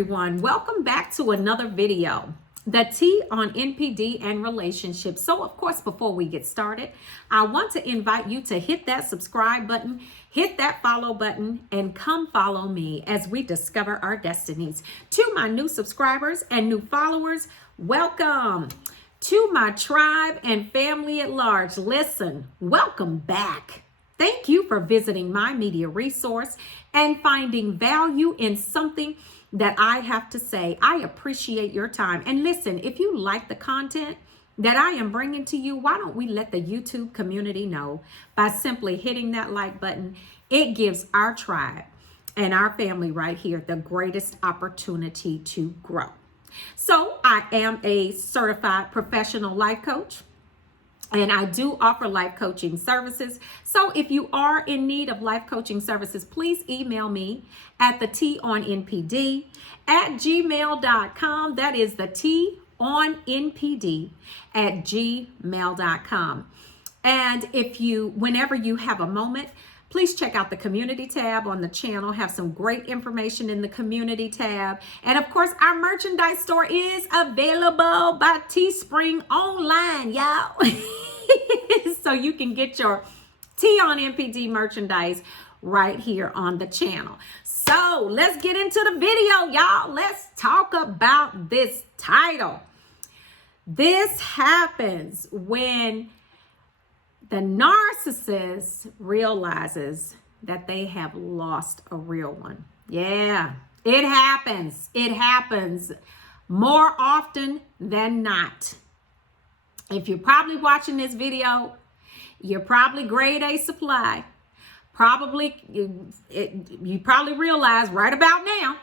everyone. Welcome back to another video. The T on NPD and relationships. So of course, before we get started, I want to invite you to hit that subscribe button, hit that follow button, and come follow me as we discover our destinies. To my new subscribers and new followers, welcome. To my tribe and family at large, listen, welcome back. Thank you for visiting my media resource and finding value in something that I have to say. I appreciate your time. And listen, if you like the content that I am bringing to you, why don't we let the YouTube community know by simply hitting that like button? It gives our tribe and our family right here the greatest opportunity to grow. So I am a certified professional life coach, and I do offer life coaching services. So if you are in need of life coaching services, please email me at theteaonnpd at gmail.com. That is theteaonnpd at gmail.com. And whenever you have a moment, please check out the community tab on the channel. Have some great information in the community tab. And of course, our merchandise store is available by Teespring online, y'all. So you can get your T on NPD merchandise right here on the channel. So let's get into the video, y'all. Let's talk about this title. This happens when the narcissist realizes that they have lost a real one. Yeah, it happens. It happens more often than not. If you're probably watching this video, you're probably grade A supply. You probably realize right about now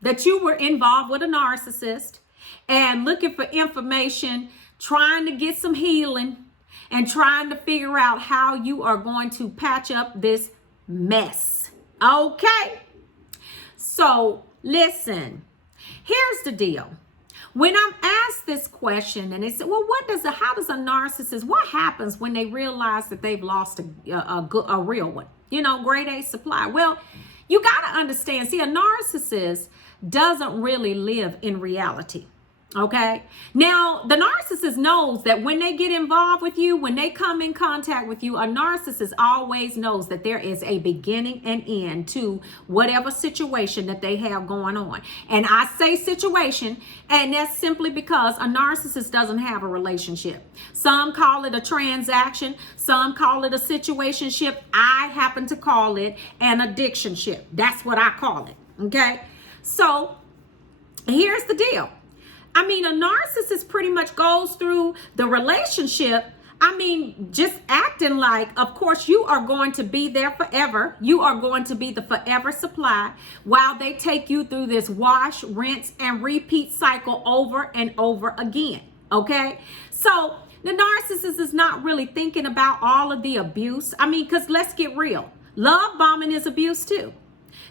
that you were involved with a narcissist and looking for information, trying to get some healing, and trying to figure out how you are going to patch up this mess. Okay? So listen, here's the deal. When I'm asked this question and they say, well, how does a narcissist, what happens when they realize that they've lost a real one? You know, grade A supply. Well, you got to understand, see, a narcissist doesn't really live in reality. Okay. Now, the narcissist knows that when they get involved with you, when they come in contact with you, a narcissist always knows that there is a beginning and end to whatever situation that they have going on. And I say situation, and that's simply because a narcissist doesn't have a relationship. Some call it a transaction. Some call it a situationship. I happen to call it an addictionship. That's what I call it. Okay. So here's the deal. I mean, a narcissist pretty much goes through the relationship. I mean, just acting like, of course, you are going to be there forever. You are going to be the forever supply while they take you through this wash, rinse, and repeat cycle over and over again. Okay? So the narcissist is not really thinking about all of the abuse. I mean, because let's get real. Love bombing is abuse too.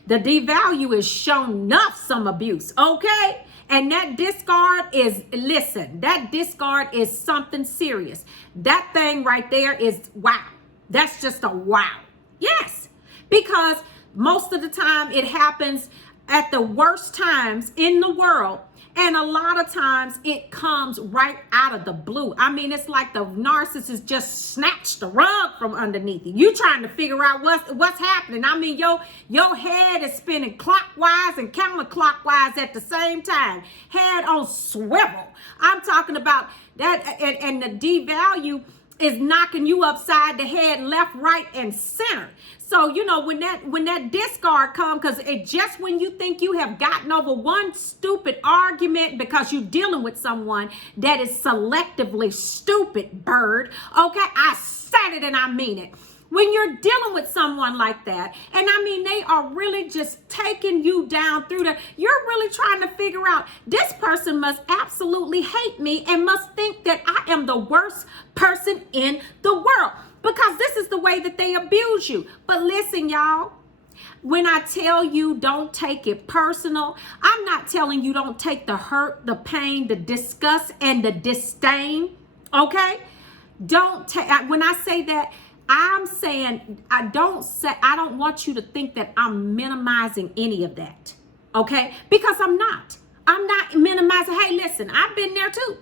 The devalue is shown enough some abuse. Okay? And that discard is, listen, that discard is something serious. That thing right there is wow. That's just a wow. Yes, because most of the time it happens at the worst times in the world. And a lot of times it comes right out of the blue. I mean, it's like the narcissist just snatched the rug from underneath you. You trying to figure out what's happening. I mean, your head is spinning clockwise and counterclockwise at the same time. Head on swivel. I'm talking about that, and the devalue is knocking you upside the head, left, right, and center. So, you know, when that discard comes, because it just when you think you have gotten over one stupid argument because you're dealing with someone that is selectively stupid, bird. Okay, I said it and I mean it. When you're dealing with someone like that, and I mean, they are really just taking you down through you're really trying to figure out, this person must absolutely hate me and must think that I am the worst person in the world because this is the way that they abuse you. But listen, y'all, when I tell you don't take it personal, I'm not telling you don't take the hurt, the pain, the disgust, and the disdain, okay? When I say that, I'm saying I don't want you to think that I'm minimizing any of that. Okay? Because I'm not minimizing. Hey, listen, I've been there too.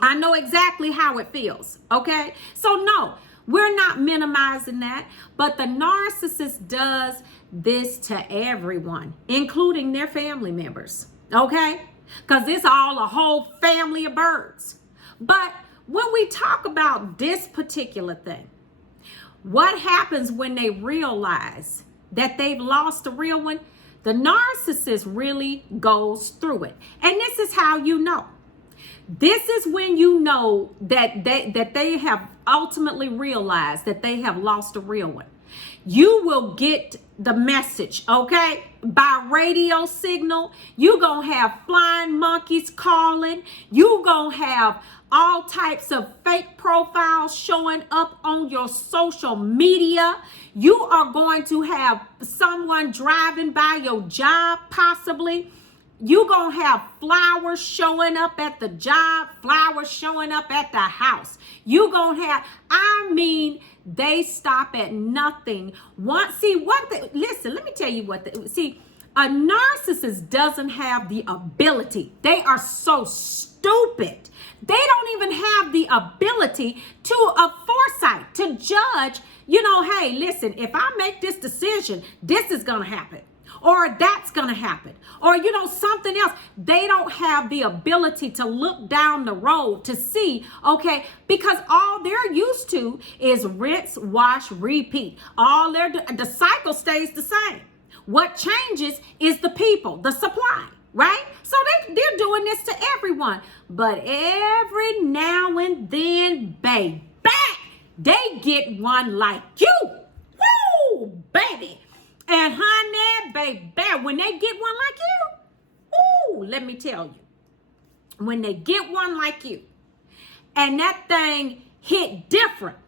I know exactly how it feels. Okay? So no, we're not minimizing that. But the narcissist does this to everyone, including their family members. Okay? Because it's all a whole family of birds. But when we talk about this particular thing, what happens when they realize that they've lost a real one? The narcissist really goes through it. And this is how you know. This is when you know that they have ultimately realized that they have lost a real one. You will get the message, okay? By radio signal. You gonna have flying monkeys calling. You gonna have all types of fake profiles showing up on your social media. You are going to have someone driving by your job, possibly. You gonna have flowers showing up at the job, flowers showing up at the house. You gonna have, they stop at nothing. Listen, let me tell you a narcissist doesn't have the ability. They are so stupid. They don't even have the ability to foresight, to judge, hey, listen, if I make this decision, this is going to happen. Or that's going to happen. Or, something else. They don't have the ability to look down the road to see, okay, because all they're used to is rinse, wash, repeat. The cycle stays the same. What changes is the people, the supply, right? So they're doing this to everyone. But every now and then, baby, they get one like you. Woo, baby. And honey, baby, when they get one like you, ooh, let me tell you, when they get one like you, and that thing hit different,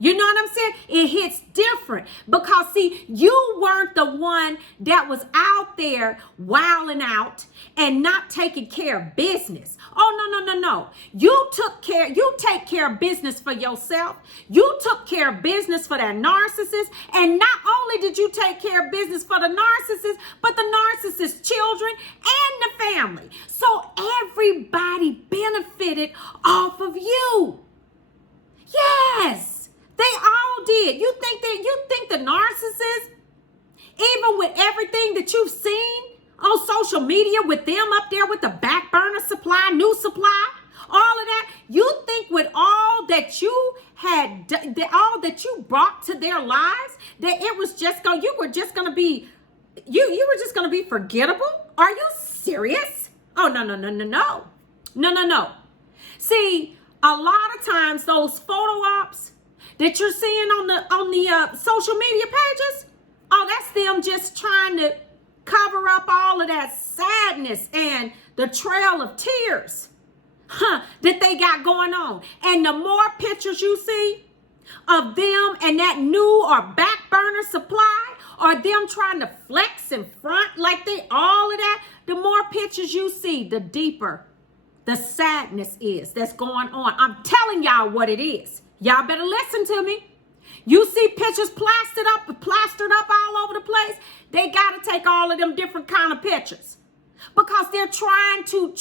you know what I'm saying? It hits different because, see, you weren't the one that was out there wilding out and not taking care of business. Oh, no. You take care of business for yourself. You took care of business for that narcissist. And not only did you take care of business for the narcissist, but the narcissist's children and the family. So everybody benefited off of you. Yes. They all did. You think the narcissist, even with everything that you've seen on social media with them up there with the back burner supply, new supply, all of that, you think with all that you had, all that you brought to their lives, that it was just you were just going to be forgettable? Are you serious? Oh, no. See, a lot of times those photo ops that you're seeing on the social media pages, that's them just trying to cover up all of that sadness and the trail of tears that they got going on. And the more pictures you see of them and that new or back burner supply, or them trying to flex in front like all of that, the more pictures you see, the deeper the sadness is that's going on. I'm telling y'all what it is. Y'all better listen to me. You see pictures plastered up all over the place. They got to take all of them different kind of pictures because they're trying to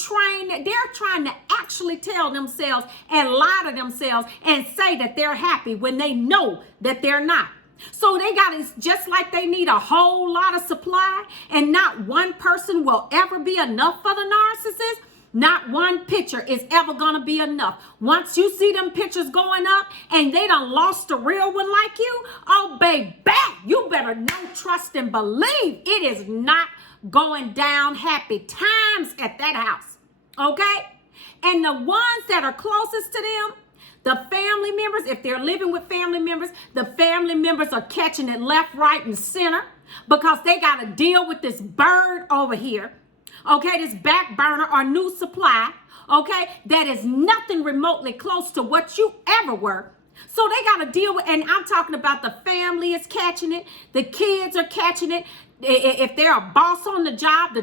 actually tell themselves and lie to themselves and say that they're happy when they know that they're not. So they got it just like they need a whole lot of supply, and not one person will ever be enough for the narcissist. Not one picture is ever going to be enough. Once you see them pictures going up and they done lost a real one like you, oh, baby, you better know, trust, and believe it is not going down happy times at that house, okay? And the ones that are closest to them, the family members, if they're living with family members, the family members are catching it left, right, and center because they got to deal with this bird over here. Okay, this back burner or new supply, okay, that is nothing remotely close to what you ever were. So they got to deal with, and I'm talking about the family is catching it, the kids are catching it. If they're a boss on the job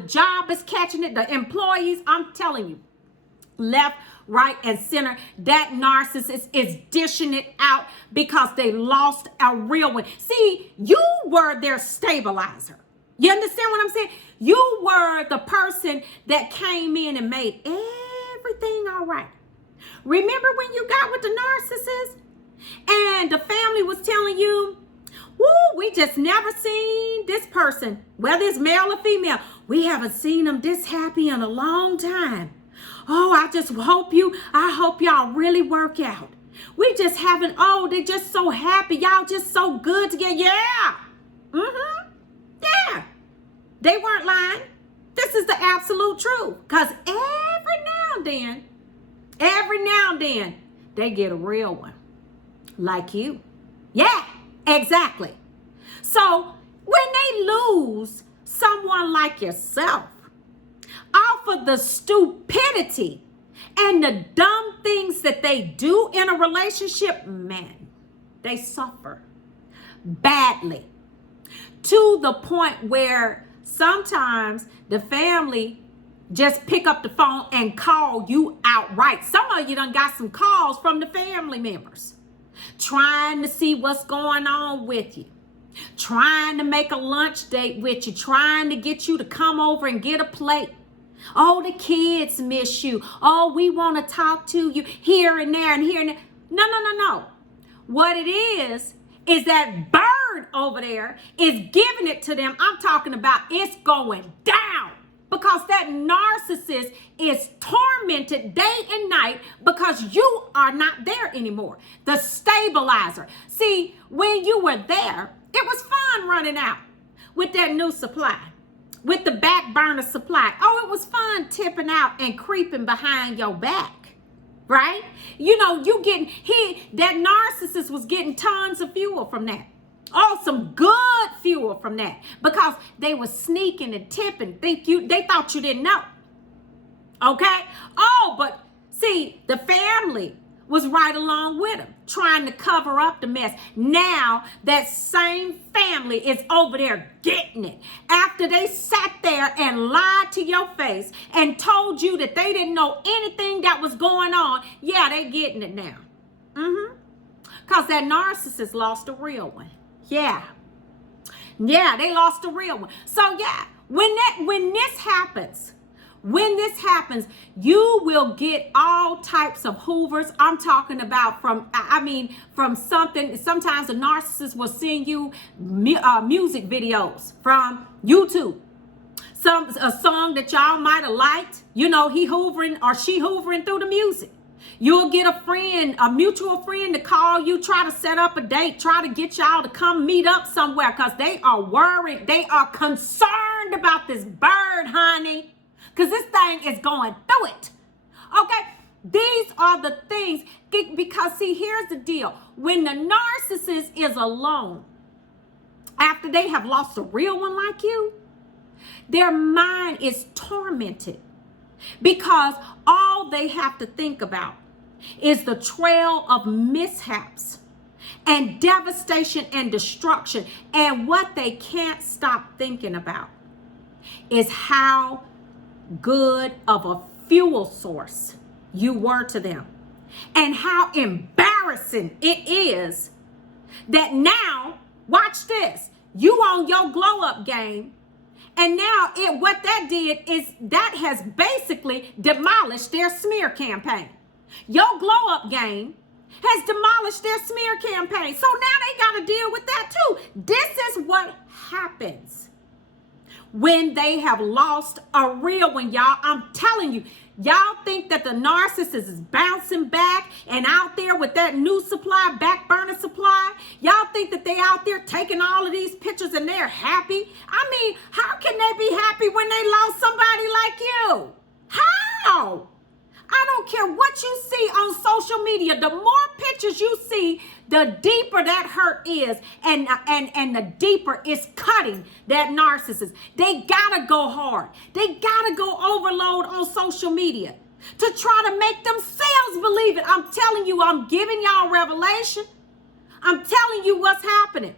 is catching it, the employees, I'm telling you, left, right, and center, that narcissist is dishing it out because they lost a real one. See, you were their stabilizer. You understand what I'm saying? You were the person that came in and made everything all right. Remember when you got with the narcissist and the family was telling you, woo, we just never seen this person, whether it's male or female. We haven't seen them this happy in a long time. Oh, I hope y'all really work out. We just haven't, oh, they're just so happy. Y'all just so good together. Yeah. Mm-hmm. Yeah. They weren't lying. This is the absolute truth. Because every now and then, they get a real one. Like you. Yeah, exactly. So when they lose someone like yourself, off of the stupidity and the dumb things that they do in a relationship, man, they suffer badly. To the point where sometimes the family just pick up the phone and call you outright. Some of you done got some calls from the family members trying to see what's going on with you, trying to make a lunch date with you, trying to get you to come over and get a plate. Oh, the kids miss you. Oh, we want to talk to you here and there and here and there. No. What it is that bird over there is giving it to them. I'm talking about it's going down because that narcissist is tormented day and night because you are not there anymore. The stabilizer. See, when you were there, it was fun running out with that new supply, with the back burner supply. Oh, it was fun tipping out and creeping behind your back, right? You know, that narcissist was getting tons of fuel from that. Oh, some good fuel from that because they were sneaking and tipping. They thought you didn't know. Okay? Oh, but see, the family was right along with them, trying to cover up the mess. Now, that same family is over there getting it. After they sat there and lied to your face and told you that they didn't know anything that was going on, yeah, they getting it now. Because that narcissist lost a real one. Yeah, they lost a real one. So, yeah, when this happens, you will get all types of hoovers. I'm talking about from something. Sometimes a narcissist will send you music videos from YouTube. A song that y'all might have liked. You know, he hoovering or she hoovering through the music. You'll get a mutual friend to call you, try to set up a date, try to get y'all to come meet up somewhere because they are worried. They are concerned about this bird, honey. Because this thing is going through it. Okay? These are the things. Because, see, here's the deal. When the narcissist is alone, after they have lost a real one like you, their mind is tormented. Because all they have to think about is the trail of mishaps and devastation and destruction. And what they can't stop thinking about is how good of a fuel source you were to them and how embarrassing it is that now, watch this, you on your glow up game, and now what that did is that has basically demolished their smear campaign. Your glow up game has demolished their smear campaign, so now they got to deal with that too. This is what happens when they have lost a real one, y'all. I'm telling you, y'all think that the narcissist is bouncing back and out there with that new supply, back burner supply. Y'all think that they out there taking all of these pictures and they're happy. I mean, how can they be happy when they lost somebody like you? How? I don't care what you see on social media. The more pictures you see, the deeper that hurt is, and the deeper it's cutting that narcissist. They gotta go hard. They gotta go overload on social media to try to make themselves believe it. I'm telling you, I'm giving y'all revelation. I'm telling you what's happening.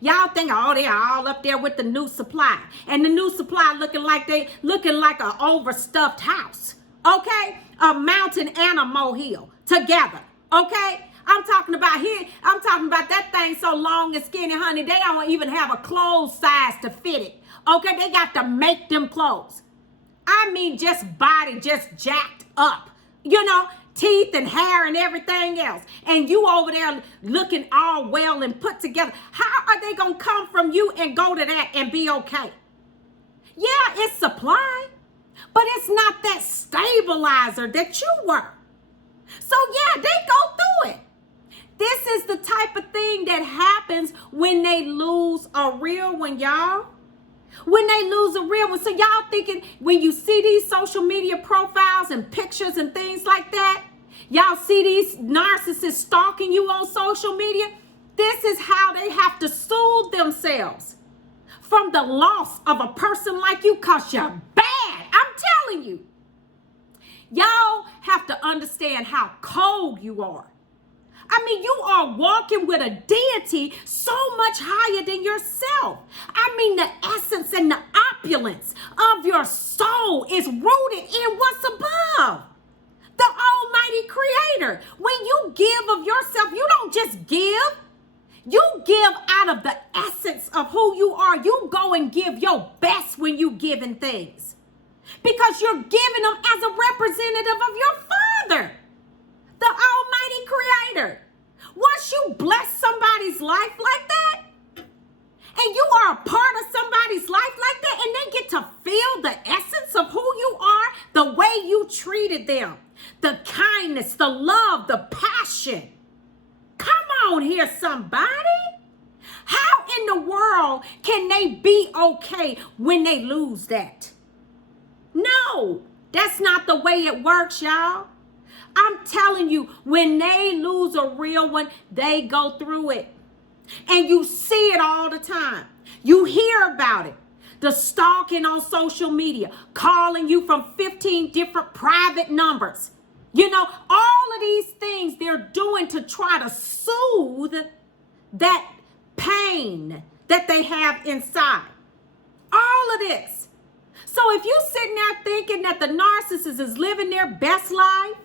Y'all think, oh, they're all up there with the new supply, and the new supply looking like an overstuffed house. Okay, a mountain and a molehill together. Okay. I'm talking about here. I'm talking about that thing so long and skinny, honey. They don't even have a clothes size to fit it. Okay, they got to make them clothes. I mean, just body, just jacked up. You know, teeth and hair and everything else. And you over there looking all well and put together. How are they going to come from you and go to that and be okay? Yeah, it's supply, but it's not that stabilizer that you were. So yeah, they go through it. This is the type of thing that happens when they lose a real one, y'all. When they lose a real one. So y'all thinking when you see these social media profiles and pictures and things like that, y'all see these narcissists stalking you on social media, this is how they have to soothe themselves from the loss of a person like you, because you're bad. I'm telling you. Y'all have to understand how cold you are. I mean, you are walking with a deity so much higher than yourself. I mean, the essence and the opulence of your soul is rooted in what's above. The Almighty Creator. When you give of yourself, you don't just give. You give out of the essence of who you are. You go and give your best when you giving things. Because you're giving them as a representative of your Father, the Almighty Creator. Once you bless somebody's life like that, and you are a part of somebody's life like that, and they get to feel the essence of who you are, the way you treated them, the kindness, the love, the passion. Come on here, somebody. How in the world can they be okay when they lose that? No, that's not the way it works, y'all. I'm telling you, when they lose a real one, they go through it. And you see it all the time. You hear about it. The stalking on social media, calling you from 15 different private numbers. You know, all of these things they're doing to try to soothe that pain that they have inside. All of this. So if you sitting there thinking that the narcissist is living their best life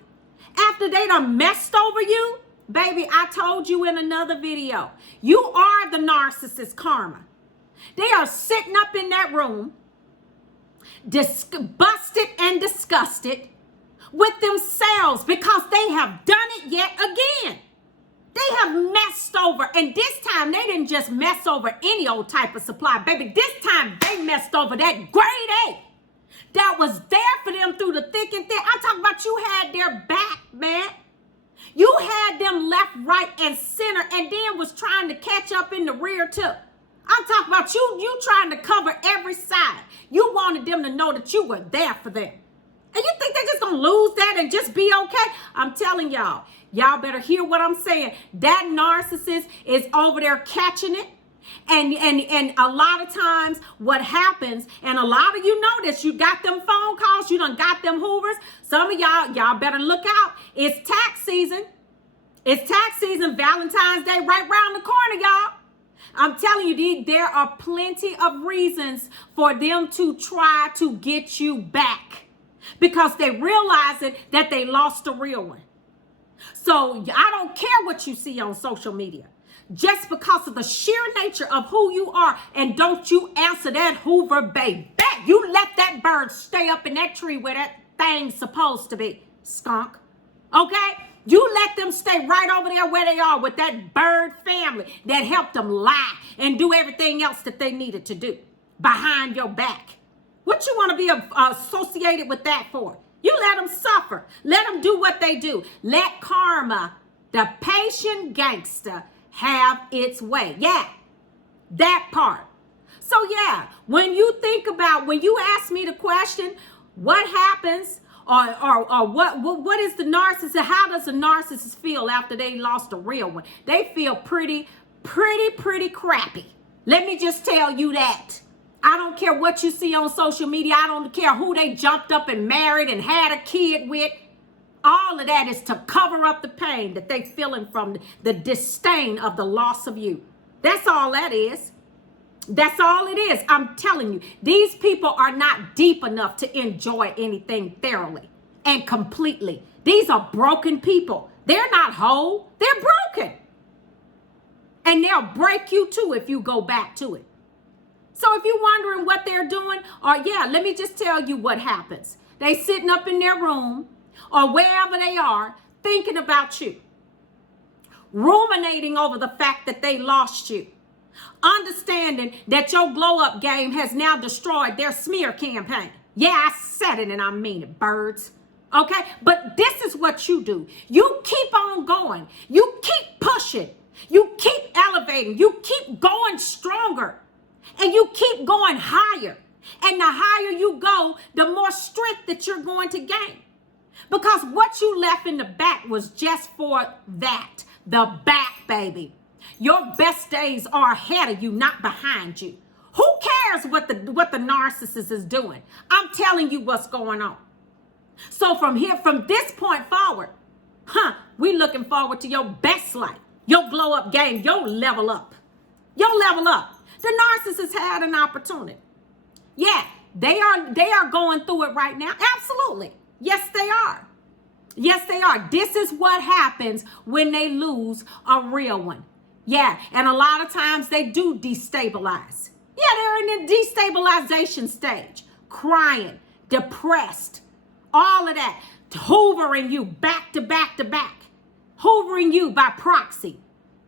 after they done messed over you, baby, I told you in another video, you are the narcissist karma. They are sitting up in that room, busted and disgusted with themselves because they have done it yet again. They have messed over, and this time they didn't just mess over any old type of supply, baby. This time they messed over that grade A that was there for them through the thick and thin. I'm talking about you had their back, man. You had them left, right, and center, and then was trying to catch up in the rear too. I'm talking about you trying to cover every side. You wanted them to know that you were there for them. And you think they're just going to lose that and just be okay? I'm telling y'all, y'all better hear what I'm saying. That narcissist is over there catching it. And a lot of times what happens, and a lot of you know this, you got them phone calls, you done got them hoovers. Some of y'all better look out. It's tax season. It's tax season, Valentine's Day right around the corner, y'all. I'm telling you, there are plenty of reasons for them to try to get you back. Because they realize it that they lost a real one. So I don't care what you see on social media. Just because of the sheer nature of who you are. And don't you answer that hoover baby. You let that bird stay up in that tree where that thing's supposed to be. Skunk. Okay? You let them stay right over there where they are with that bird family that helped them lie and do everything else that they needed to do behind your back. What you want to be associated with that for? You let them suffer. Let them do what they do. Let karma, the patient gangster, have its way. Yeah, that part. So yeah, when you ask me the question, what happens or what is the narcissist? How does a narcissist feel after they lost a real one? They feel pretty crappy. Let me just tell you that. I don't care what you see on social media. I don't care who they jumped up and married and had a kid with. All of that is to cover up the pain that they feeling from the disdain of the loss of you. That's all that is. That's all it is. I'm telling you, these people are not deep enough to enjoy anything thoroughly and completely. These are broken people. They're not whole. They're broken. And they'll break you too if you go back to it. So if you're wondering what they're doing, or yeah, let me just tell you what happens. They sitting up in their room or wherever they are thinking about you, ruminating over the fact that they lost you, understanding that your glow up game has now destroyed their smear campaign. Yeah, I said it and I mean it, birds. Okay, but this is what you do. You keep on going. You keep pushing. You keep elevating. You keep going stronger. And you keep going higher. And the higher you go, the more strength that you're going to gain. Because what you left in the back was just for that. The back, baby. Your best days are ahead of you, not behind you. Who cares what the narcissist is doing? I'm telling you what's going on. So from this point forward, we looking forward to your best life, your glow up game, your level up. Your level up. The narcissist had an opportunity. Yeah, they are going through it right now. Absolutely. Yes, they are. Yes, they are. This is what happens when they lose a real one. Yeah, and a lot of times they do destabilize. Yeah, they're in the destabilization stage, crying, depressed, all of that, hoovering you back to back to back, hoovering you by proxy,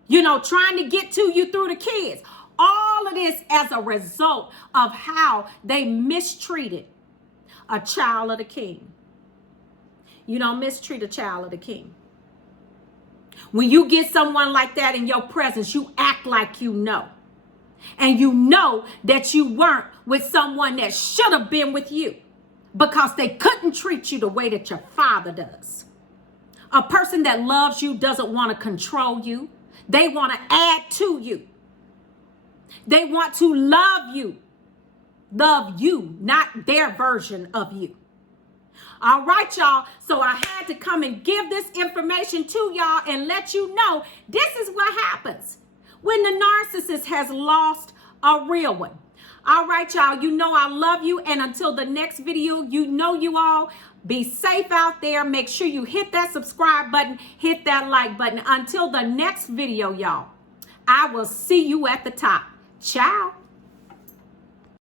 trying to get to you through the kids. All of this as a result of how they mistreated a child of the king. You don't mistreat a child of the king. When you get someone like that in your presence, you act like you know. And you know that you weren't with someone that should have been with you because they couldn't treat you the way that your father does. A person that loves you doesn't want to control you. They want to add to you. They want to love you, not their version of you. All right, y'all. So I had to come and give this information to y'all and let you know this is what happens when the narcissist has lost a real one. All right, y'all. You know I love you. And until the next video, you all be safe out there. Make sure you hit that subscribe button, hit that like button. Until the next video, y'all, I will see you at the top. Ciao.